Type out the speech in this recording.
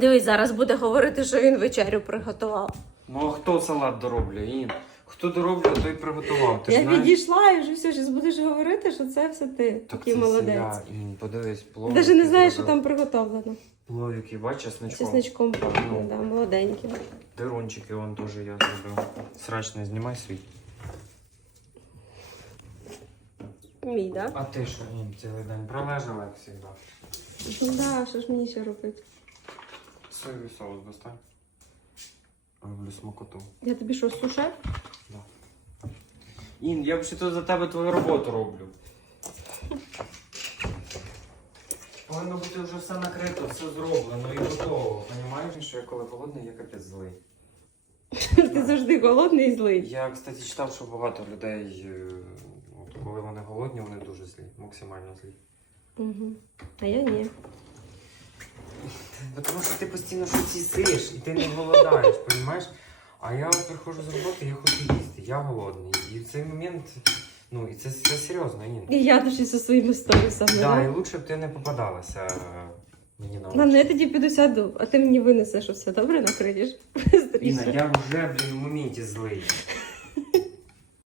Дивись, зараз буде говорити, що він вечерю приготував. Ну а хто салат дороблює? Ін? Хто дороблює, той приготував. Ти ж я знаєш? підійшла і вже все, зараз будеш говорити, що це все ти. Так Такий це молодець. Я, Ін, подивись, плов. Навіть не який знаю, що там приготовлено. Плов, який, бач, чесничком. Чесничком Ну. да, молоденький. Дирунчики вон теж я зробив. Срач не знімай свій. Мій, так? А ти що, Ін, цілий день пролежала, як завжди. Ну да, що ж мені ще робити? Соєвий соус достань. Роблю смакоту. Я тобі що, суше? Ін, я взагалі за тебе твою роботу роблю. Повинно бути вже все накрито, все зроблено і готово. Понімаєш, що я коли голодний, я капець злий. Ти завжди голодний і злий. Я, кстати, читав, що багато людей, е, от, коли вони голодні, вони дуже злі, максимально злі. Угу. А я ні. Бо Тому що ти постійно щось їсиш і ти не голодаєш, розумієш? А я от приходжу з роботи, я хочу їсти, я голодний. І в цей момент, ну і це, це серйозно, Ін. І я дуже зі своїми сторісами. Да, і Да? лучше б ти не попадалася е, мені на Ладно, я очі. тоді піду сяду, а ти мені винесеш, все добре накриєш. Інна, я вже, блін, в моменті злий.